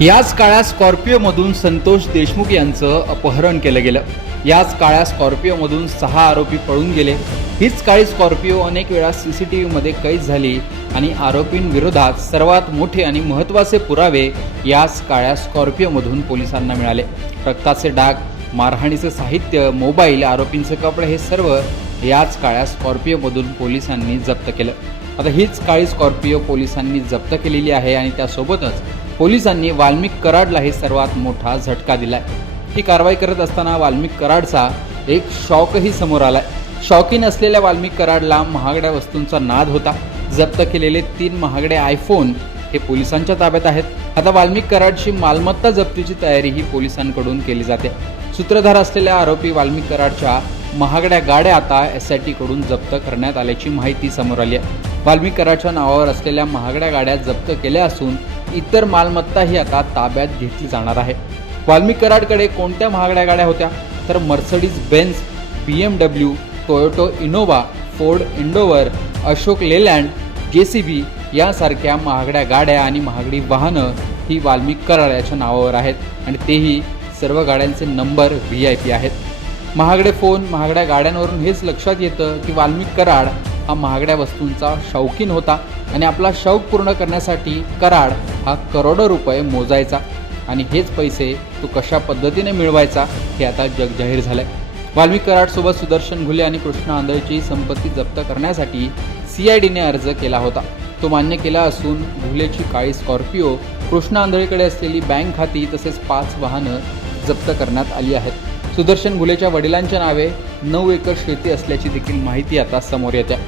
याच काळात स्कॉर्पिओमधून संतोष देशमुख यांचं अपहरण केलं गेलं. याच काळात स्कॉर्पिओमधून सहा आरोपी पळून गेले. हीच काळी स्कॉर्पिओ अनेक वेळा सी सी टी व्हीमध्ये कैद झाली आणि आरोपींविरोधात सर्वात मोठे आणि महत्त्वाचे पुरावे याच काळ्या स्कॉर्पिओमधून पोलिसांना मिळाले. रक्ताचे डाग मारहाणीचं साहित्य मोबाईल आरोपींचे कपडे हे सर्व याच काळ्या स्कॉर्पिओमधून पोलिसांनी जप्त केलं. आता हीच काळी स्कॉर्पिओ पोलिसांनी जप्त केलेली आहे आणि त्यासोबतच पोलिसांनी वाल्मिक कराडला हे सर्वात मोठा झटका दिलाय. ही कारवाई करत असताना वाल्मिक कराडचा एक शॉकही समोर आलाय. शॉकीन असलेल्या वाल्मिक कराडला महागड्या वस्तूंचा नाद होता. जप्त केलेले तीन महागडे आयफोन हे पोलिसांच्या ताब्यात आहेत. आता वाल्मिक कराडची मालमत्ता जप्तीची तयारी ही पोलिसांकडून केली जाते. सूत्रधार असलेल्या आरोपी वाल्मिक कराडच्या महागड्या गाड्या आता एस आयकडून जप्त करण्यात आल्याची माहिती समोर आली आहे. वाल्मिक कराडच्या नावावर असलेल्या महागड्या गाड्या जप्त केल्या असून इतर मालमत्ताही आता ताब्यात घेतली जाणार आहे. वाल्मिक कराडकडे कोणत्या महागड्या गाड्या होत्या? तर Mercedes Benz B M W Toyota Innova Ford Endeavour Ashok Leyland J C B यासारख्या महागड्या गाड्या आणि महागडी वाहनं ही वाल्मिक कराड याच्या नावावर आहेत आणि तेही सर्व गाड्यांचे नंबर व्ही आय पी आहेत. महागडे फोन महागड्या गाड्यांवरून हेच लक्षात येतं की वाल्मिक कराड हा महागड्या वस्तूंचा शौकीन होता आणि आपला शौक पूर्ण करण्यासाठी कराड हा करोडो रुपये मोजायचा आणि हेच पैसे तो कशा पद्धतीने मिळवायचा हे आता जग जाहीर झालंय. वाल्मिक कराडसोबत सुदर्शन घुले आणि कृष्ण आंधळेची संपत्ती जप्त करण्यासाठी सी आय डीने अर्ज केला होता. तो मान्य केला असून घुलेची काळी स्कॉर्पिओ कृष्ण आंधळेकडे असलेली बँक खाती तसेच पाच वाहनं जप्त करण्यात आली आहेत. सुदर्शन घुलेच्या वडिलांच्या नावे नऊ एकर शेती असल्याची देखील माहिती आता समोर येत्या.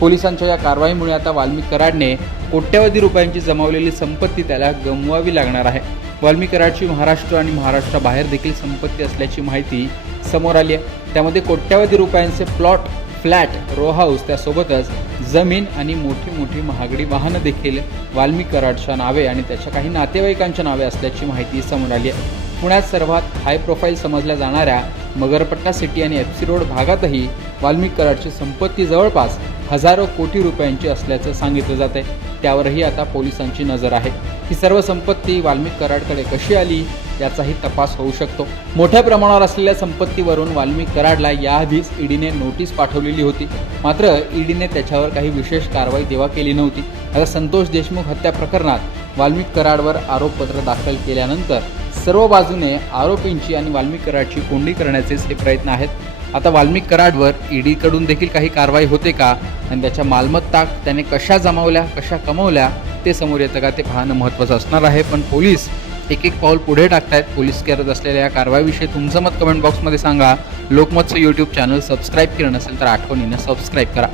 पोलिसांच्या या कारवाईमुळे आता वाल्मिक कराडने कोट्यवधी रुपयांची जमावलेली संपत्ती त्याला गमवावी लागणार आहे. वाल्मिक कराडची महाराष्ट्र आणि महाराष्ट्राबाहेर देखील संपत्ती असल्याची माहिती समोर आली आहे. त्यामध्ये कोट्यवधी रुपयांचे प्लॉट फ्लॅट रो हाऊस त्यासोबतच जमीन आणि मोठी मोठी महागडी वाहनं देखील वाल्मिक कराडच्या नावे आणि त्याच्या काही नातेवाईकांच्या नावे असल्याची माहिती समोर आली आहे. पुण्यात सर्वात हाय प्रोफाईल समजल्या जाणाऱ्या मगरपट्टा सिटी आणि एफ सी रोड भागातही वाल्मिक कराडची संपत्ती जवळपास हजारो कोटी रुपयांची असल्याचं सांगितलं जात आहे त्यावरही आता पोलिसांची नजर आहे. ही सर्व संपत्ती वाल्मिक कराडकडे कशी आली याचाही तपास होऊ शकतो. मोठ्या प्रमाणावर असलेल्या संपत्तीवरून वाल्मिक कराडला याआधीच ईडीने नोटीस पाठवलेली होती. मात्र ईडीने त्याच्यावर काही विशेष कारवाई तेव्हा केली नव्हती. आता संतोष देशमुख हत्या प्रकरणात वाल्मिक कराडवर आरोपपत्र दाखल केल्यानंतर सर्व बाजूने आरोपींची आणि वाल्मिक कराडची कोंडी करण्याचेच हे प्रयत्न आहेत. आता वाल्मिक कराडवर ईडीकडून देखील काही कारवाई होते का? आणि त्याच्या मालमत्ता त्याने कशा जमावल्या कशा कमवल्या ते समोर येतं का ते पाहणं महत्त्वाचं असणार आहे. पण पोलीस एक एक पाऊल पुढे टाकतायत. पोलीस करत असलेल्या या कारवाईविषयी तुमचं मत कमेंट बॉक्समध्ये सांगा. लोकमतचं यूट्यूब चॅनल सबस्क्राईब केलं नसेल तर आठवणीनं सबस्क्राईब करा.